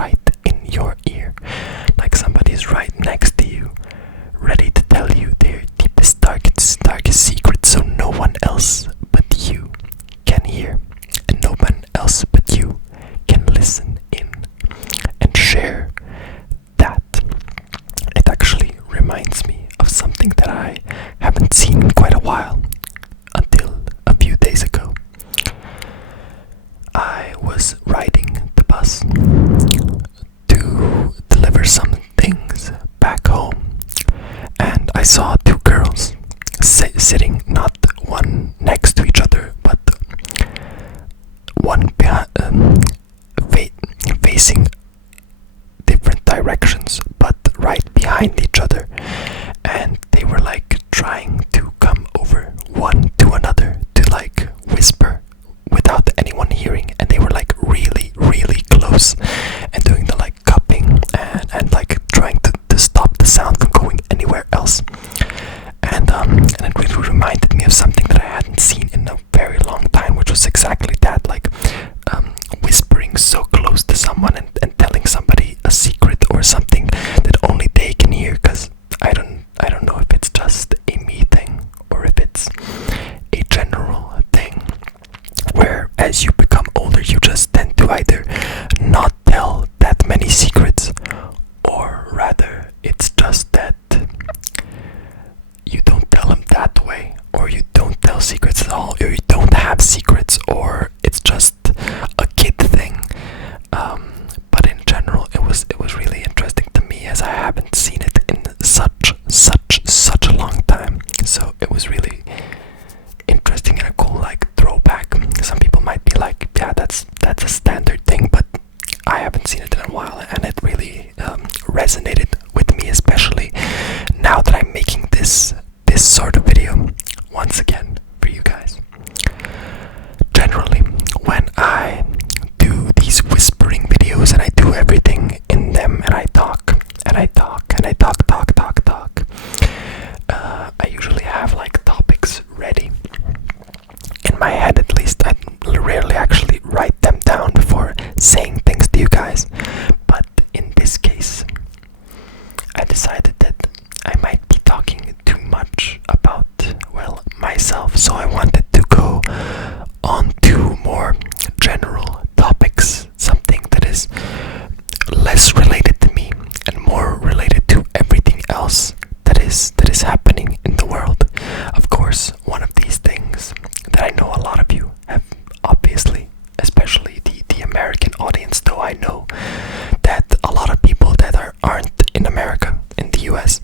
right in your ear, like somebody's right next to you, ready to tell you their deepest, darkest secrets, so no one else but you can hear, and no one else but you can listen in and share that. It actually reminds me of something that I haven't seen in quite a while, until a few days ago. I was riding the bus to deliver some things back home, and I saw two girls sitting not one next to each other, but one facing different directions, but right behind each other, and they were like trying to come over one to another to like whisper without anyone hearing, and they were like really, really close and doing the like cupping and like trying to stop the sound from going anywhere else. And it really reminded me of something that I hadn't seen in a very long time, which was exactly that, like whispering so close to someone and telling somebody a secret or something that only they can hear. Because I don't know if it's just a me thing or if it's a general thing, where as you become older you just tend to either not tell that many secrets, or rather it's just that you don't tell them that way, or you don't tell secrets at all, or you don't have secrets, or it's just a kid thing. But in general, it was really interesting to me, as I haven't seen it in such a long time. So it was really interesting and a cool like throwback. Some people might be like, yeah, that's a standard thing, but I haven't seen it in a while, and it really resonated with me, especially now that I'm making this sort of video once again for you guys. Generally, when I do these whispering videos and I do everything in them and I talk and I talk and I talk, I usually have like topics ready in my head. At least I rarely actually write them down before saying things to you guys, but in this case I decided that I might be talking too much about, well, myself, so I wanted to go on to more general topics, something that is less related to me and more related to everything else that is happening in the world. Of course, one of these things that I know a lot of you have, obviously, especially the American audience, though I know that a lot of people that aren't in America, in the US,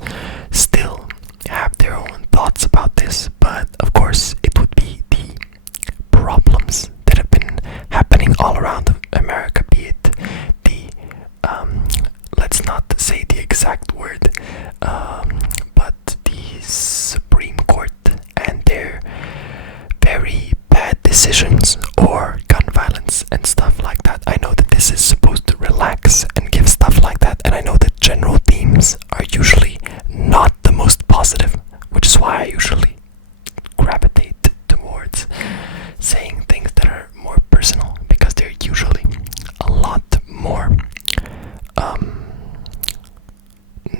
still have their own thoughts about this. But of course it would be the problems that have been happening all around America, be it the let's not say the exact word, but the Supreme Court and their very bad decisions, or gun violence and stuff like that. I know that this is supposed to relax and give stuff like that, and I know that general themes are usually not the most positive, which is why I usually gravitate towards saying things that are more personal, because they're usually a lot more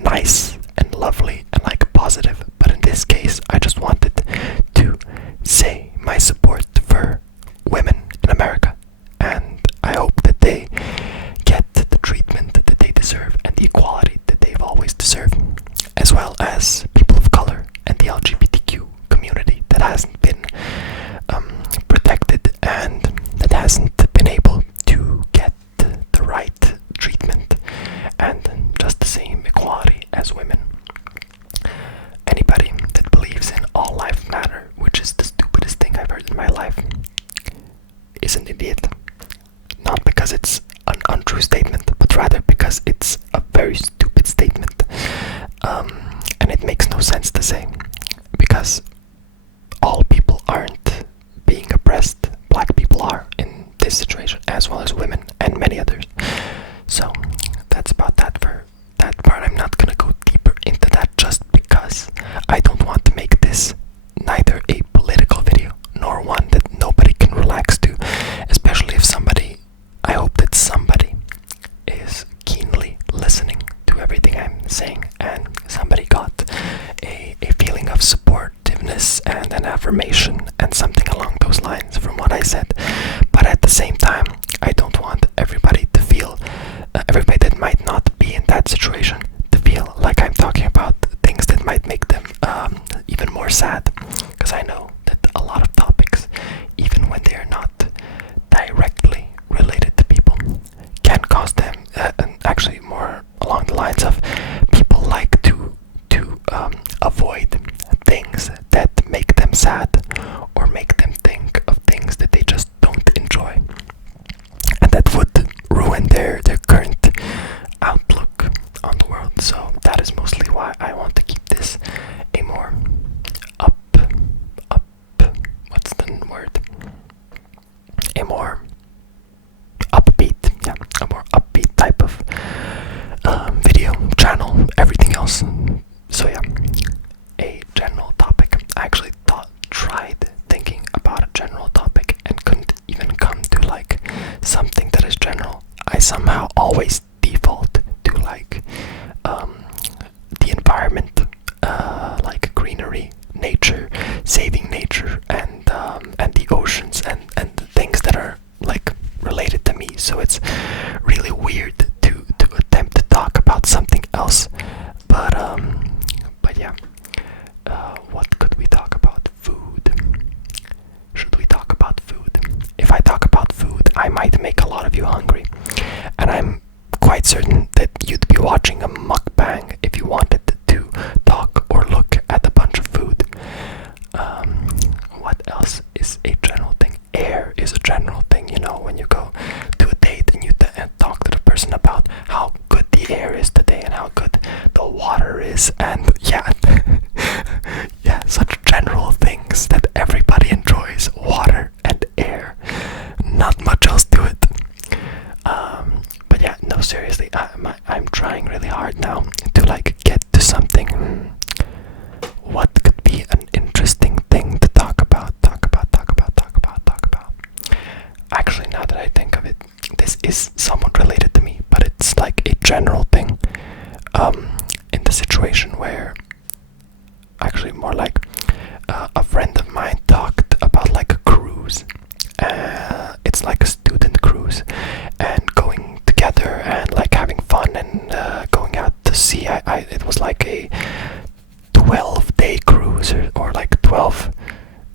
nice and lovely and like positive. But in this case, I just wanted to say my support for women in America, and I hope that they get the treatment that they deserve and the equality that they've always deserved, as well as people of color and the LGBTQ community that hasn't been protected and that hasn't been able to get the right treatment and just the same equality as women. Anybody that believes in all life matter, which is the stupidest thing I've heard in my life, is an idiot. Not because it's an untrue statement, but rather because it's a very stupid statement. And it makes no sense to say, because all people aren't being oppressed. Black people are in this situation, as well as women and many others. So that's about that for that part. I'm not gonna go deeper into that, just because I don't want to make this neither a political video nor one that nobody can relax to, especially if somebody, I hope that somebody is saying, and somebody got a feeling of supportiveness and an affirmation and something along those lines from what I said. But at the same time, I don't want everybody to feel, everybody that might not be in that situation, to feel like I'm talking about things that might make them even more sad. Because I know that a lot of topics, even when they are not directly related to people, can cause them, and actually more along the lines of people like to avoid things that make them sad or make them think of things that they just don't enjoy, and that would ruin their current outlook on the world. So that is mostly why I want to keep this a more up, what's the word? A more upbeat, yeah, a more upbeat type of video channel, everything else. So yeah, a general topic. I actually tried thinking about a general topic and couldn't even come to like something that is general. I somehow always default to like the environment, like greenery, nature, saving nature, and the oceans, and things that are like related to me. So it's really weird to attempt to talk about something else. But yeah, what could we talk about? Food. Should we talk about food? If I talk about food, I might make a lot of you hungry, and I'm quite certain that you'd be watching a mukbang if you wanted to talk or look at a bunch of food. What else is a general thing? Air is a general thing, you know, when you go to a date and you talk to the person about how good the air is today and how good the water is, and yeah, yeah, such general things that everybody enjoys. Water and air, not much else to it. But yeah, no, seriously, I'm trying really hard now to like get to something. What could be an interesting thing to talk about? Actually, now that I think of it, this is somewhat related to me, but it's like a general thing. In the situation where, actually more like a friend of mine talked about like a cruise. It's like a student cruise, and going together and like having fun and going out to sea. It was like a 12-day cruise, or like 12.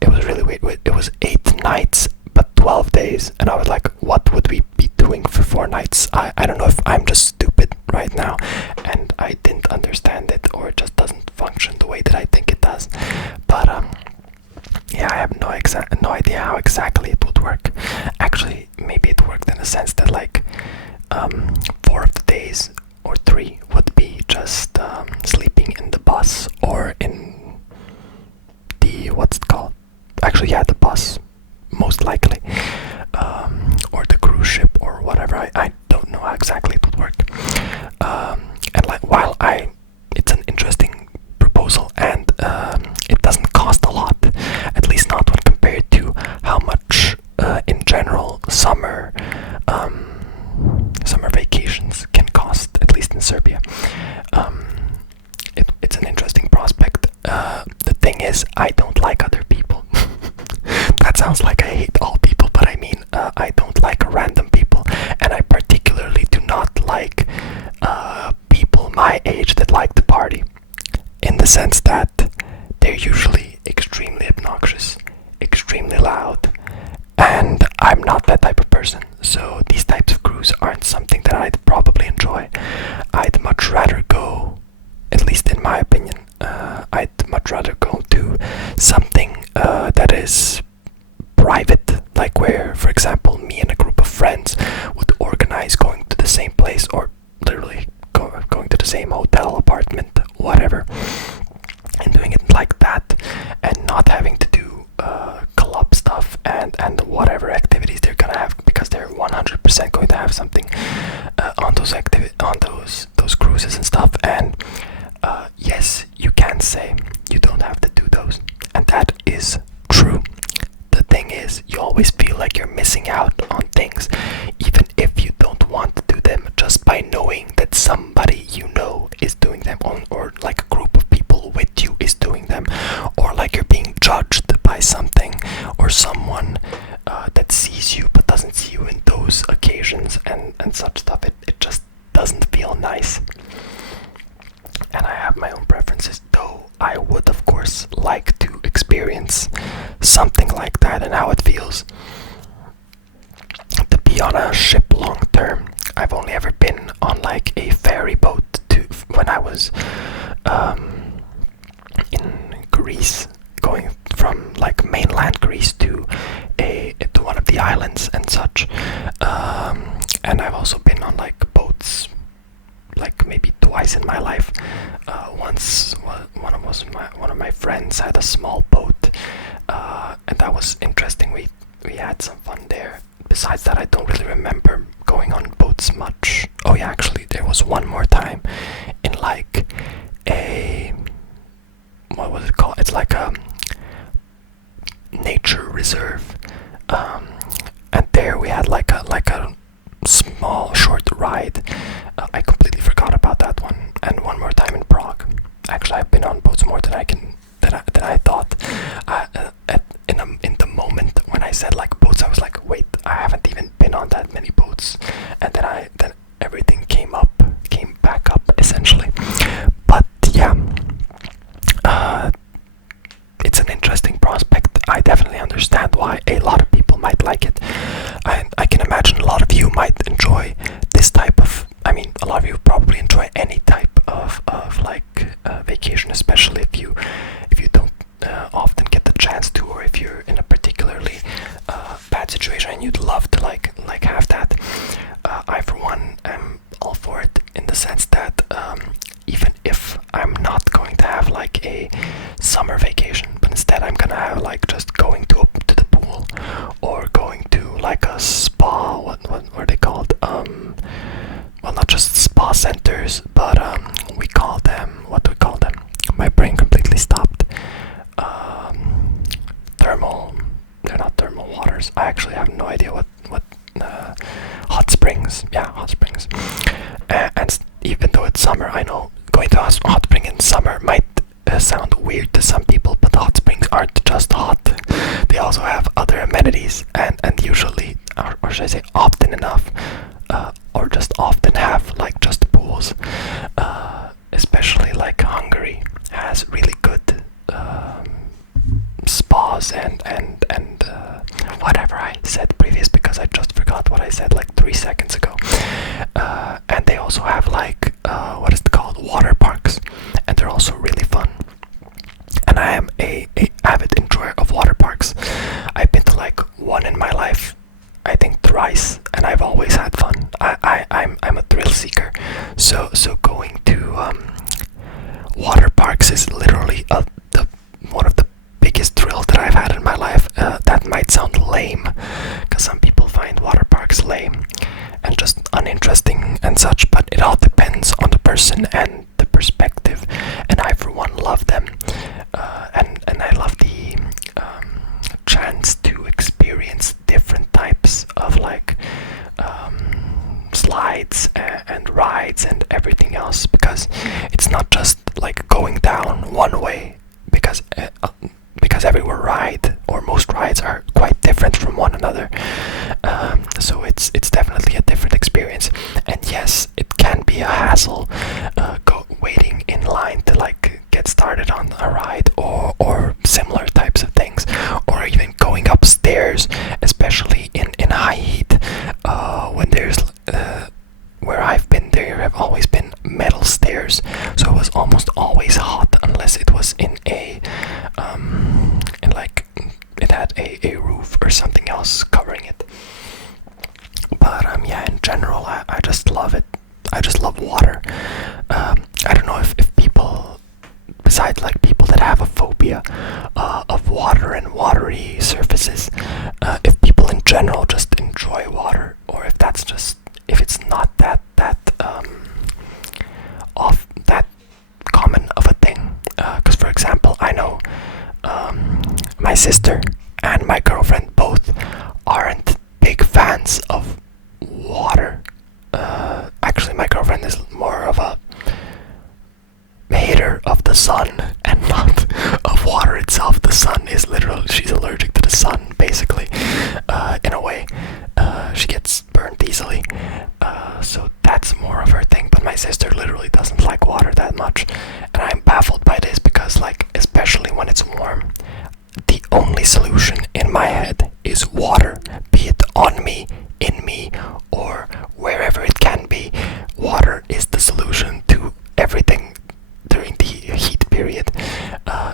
It was really weird. It was 8 nights, but 12 days. And I was like, what would we be doing for 4 nights? I don't know if I'm just stupid right now and I didn't understand it, or it just doesn't function the way that I think it does. But yeah, I have no idea how exactly it would work. Actually, maybe it worked in the sense that like 4 of the days or 3 would be just sleeping in the bus or in the, what's it called? Actually, yeah, the bus, most likely, or the cruise ship or whatever. I don't know how exactly it would work. And like, while it's an interesting proposal, and it doesn't cost a lot, at least not when compared to how much in general summer vacations can cost, at least in Serbia. It's an interesting prospect. The thing is, I don't like other people. That sounds like I hate all people, but I mean, I don't like random people, and I particularly do not like people my age that like to party, in the sense that they're usually extremely obnoxious, extremely loud, and I'm not that type of person. So these types of cruises aren't something that I'd probably enjoy. I'd much rather go, at least in my opinion, I'd much rather go to something that is private, like where, for example, me and a group of friends would organize going to the same place, or literally going to the same hotel, apartment, whatever, and doing it like that, and not having to do club stuff and whatever activities they're gonna have, because they're 100% going to have something on those cruises and stuff. And yes, you can say you don't have to do those, and that is true. The thing is, you always feel like you're missing out on things, even if you don't want to do them, just by knowing that somebody you know is doing them, of it, it just doesn't feel nice. And I have my own preferences, though I would of course like to experience something like that and how it feels to be on a ship long term. I've only ever been on like a ferry boat to when I was in Greece, going from like mainland Greece to one of the islands and such. And I've also been on like boats like maybe twice in my life. Once one of my friends had a small boat, and that was interesting. We had some fun there. Besides that, I don't really remember going on boats much. Oh yeah, actually there was one more time in like a, what was it called? It's like a nature reserve, and there we had like a small short ride. I completely forgot about that one. And one more time in Prague. Actually, I've been on boats more than I thought. In the moment when I said like boats, I was like, wait, I haven't even been on that many boats. And then everything came back up essentially. But yeah, it's an interesting prospect. I definitely understand why a lot of people might like it, and I can imagine a lot of you might enjoy this type of, I mean, a lot of you probably enjoy any type of like vacation, especially if you don't often get the chance to, or if you're in a particularly bad situation and you'd love to like have that. I for one am all for it, in the sense that even if I'm not going to have like a summer vacation, but instead I'm gonna have like just going to the pool, or going to like a spa, what are they called? Well, not just spa centers, but we call them, what do we call them? My brain completely stopped. Thermal, they're not thermal waters. I actually have no idea what hot springs. Yeah, hot springs. And even though it's summer, I know going to a hot spring in summer might sound weird to some people, but hot springs aren't just hot. They also have other amenities, and usually, or should I say often enough, or just often have like just pools. Especially like Hungary has really good spas and whatever I said previous, because I just forgot what I said like 3 seconds ago. And they also have like what is it called, water parks, and they're also really fun. And I am a avid enjoyer of water parks. I've been to like one in my life, I think thrice, and I've always had fun. I'm a thrill seeker, so going to water parks is literally one of the biggest thrills that I've had in my life. That might sound lame, because some people find water parks lame and just uninteresting and such, but it all depends on the person and the perspective. And I for one love them, and I love the chance to experience different types of like slides and rides and everything else, because it's not just like going down one way, because everywhere ride, or most rides, are quite different from one another. So it's definitely a different experience. And yes, it can be a hassle waiting in line to like get started on a ride, or similar types of things, or even going upstairs, especially in high heat, when there's where I've been, there have always been metal stairs, so it was almost always hot, unless it was in like it had a roof or something else covering it. But yeah, in general, I just love it. I just love water. I don't know if people, besides like people that have a phobia of water and watery surfaces, if people in general just enjoy water, or if it's not that common of a thing. Because for example, I know my sister and my girlfriend both aren't big fans of water. Actually, my girlfriend is more of a hater of the sun and not of water itself. The sun is literally, she's allergic to the sun, basically. In a way, she gets burnt easily. So like water that much, and I'm baffled by this because, like, especially when it's warm, the only solution in my head is water, be it on me, in me, or wherever it can be. Water is the solution to everything during the heat period,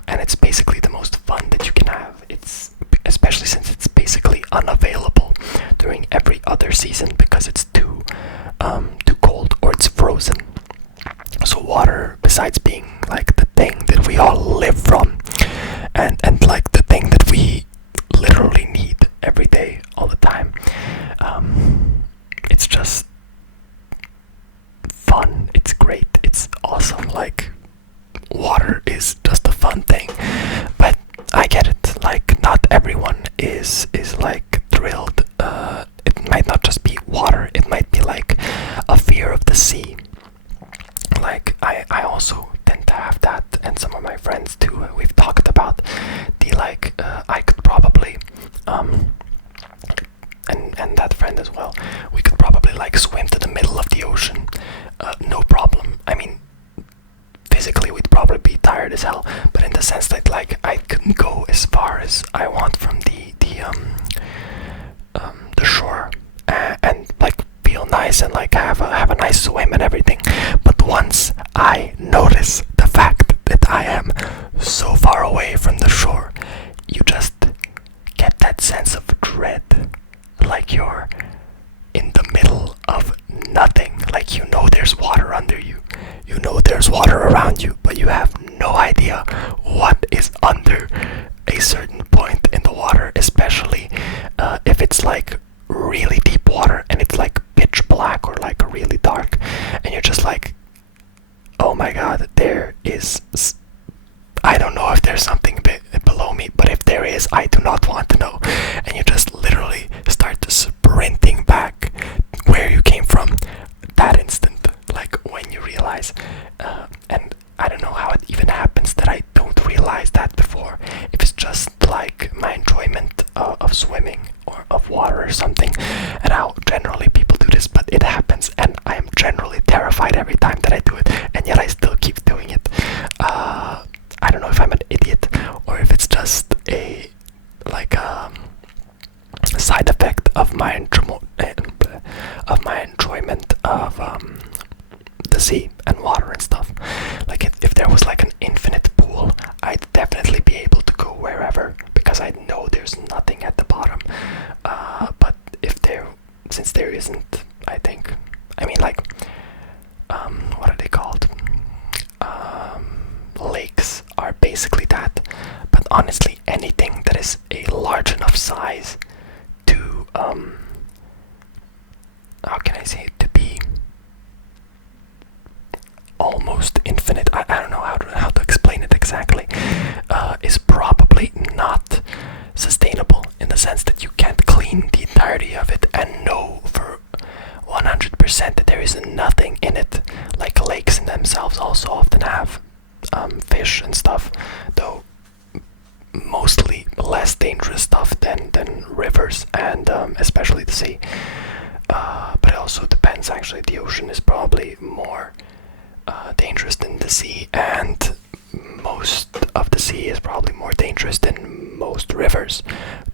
and it's basically the most fun that you can have. It's especially since it's basically unavailable during every other season because it's too cold or it's frozen. So water, besides being like the thing that we all live from, and like the thing that we literally need every day, all the time, it's just fun. It's great. It's awesome. Like, water is just a fun thing. But I get it. Like, not everyone is like thrilled. It might not just be water. It might be like a fear of the sea. Like, I also tend to have that, and some of my friends too. We've talked about the, like, I could probably and that friend as well, we could probably like swim to the middle of the ocean, no problem. I mean, physically we'd probably be tired as hell, but in the sense that, like, I couldn't go as far as I want from the shore, and like feel nice and like have a nice swim and everything. But once I notice the fact that I am so far away from the shore, you just get that sense of dread, like you're in the middle of nothing. Like, you know there's water under you, you know there's water around you, but you have no idea what is under a certain point in the water, especially if it's like really deep water and it's like pitch black or like really dark, and you're just like, oh my god, there is, I don't know if there's something below me, but if there is, I do not want to know. And you just literally start sprinting back where you came from that instant, like when you realize, and I don't know how it even happens that I don't realize that before. If it's just like my enjoyment of swimming or of water or something, and how generally people do this, but it happens, and I am generally terrified every time that I do it, and yet I still keep doing it. I don't know if I'm an idiot or if it's just a side effect of my enjoyment of the sea and water and stuff. Like, if there was like an infinite pool, I'd definitely be able to go wherever because I know there's nothing at the bottom. But since there isn't, I think, I mean, like, what are they called? Lakes are basically that. But honestly, anything that is a large enough size to how can I say it, to be almost infinite, I don't know how to explain it exactly, is probably not sustainable, in the sense that you can't clean the entirety of it and know for 100% that there is nothing in it. Like, lakes in themselves also often have fish and stuff, though mostly less dangerous stuff than rivers and especially the sea. But it also depends, actually. The ocean is probably more dangerous than the sea, and most of the sea is probably more dangerous than most rivers,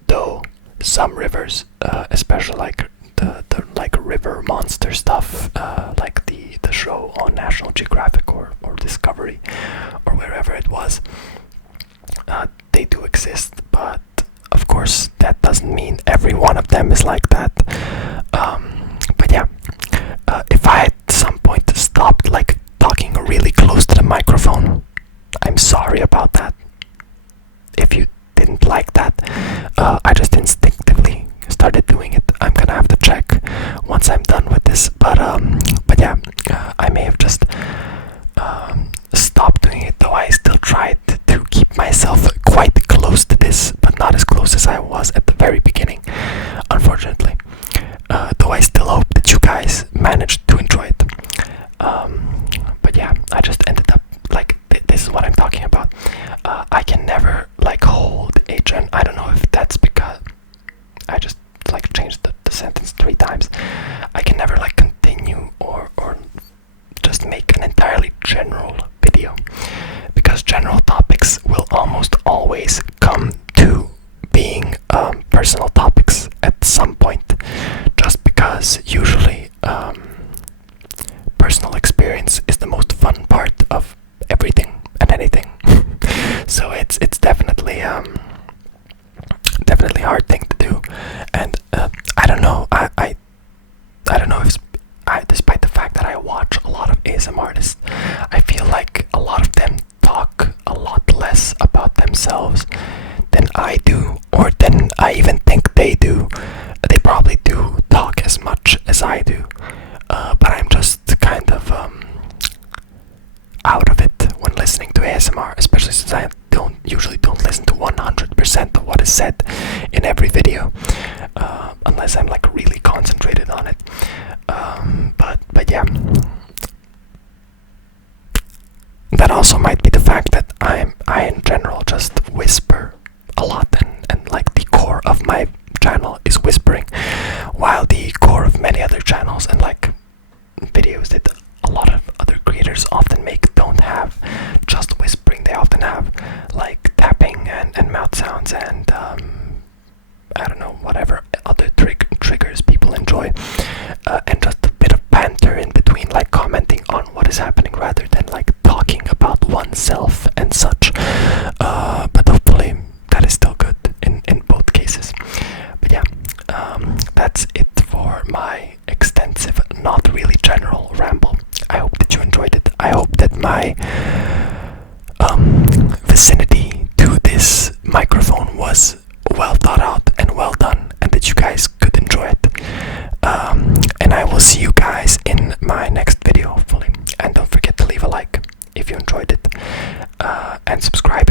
though some rivers, especially like the like river monster stuff, like the show on National Geographic or Discovery or wherever it was, they do exist. But of course that doesn't mean every one of them is like that. But yeah, if I at some point stopped like talking really close to the microphone, I'm sorry about that. If you didn't like that, I just instinctively started doing it. I'm gonna have to check once I'm done with this, but yeah, I may have just stopped doing it, though I still tried to keep myself quite close to this, but not as close as I was at the very beginning, unfortunately. Though I still hope that you guys managed to enjoy it. But yeah, I just ended up like this is what I'm talking about. I can never like hold a I don't know if that's because I just like changed the sentence 3 times. I can never like continue or just make general video, because general topics will almost always come to being personal topics at some point, just because usually personal experience is the most fun part of everything and anything. So it's definitely definitely a hard thing to do, and I don't know. I don't know if despite the fact that I watch a lot of ASM artists, I feel like a lot of them talk a lot less about themselves than I do, or than I even think they do. They probably do talk as much as I do, but I'm just kind of out of it when listening to ASMR, especially since I usually don't listen to 100% of what is said in every video, unless I'm like really concentrated on it. But yeah, that also might be the fact that I in general just whisper a lot, and like the core of my channel is whispering, while the core of many other channels and like videos that a lot of other creators often make don't have just whispering. They often have like tapping and mouth sounds and I don't know, whatever other triggers people enjoy, and just a bit of banter in between, like commenting on what is happening rather than like talking about oneself and such. But hopefully that is still good in both cases. But yeah, that's it for my extensive, not really general ramble. I hope that you enjoyed it. I hope that my vicinity to this microphone was well thought out and well done, and that you guys could enjoy it. And I will see you guys in my next video, hopefully. And don't forget to leave a like if you enjoyed it, and subscribe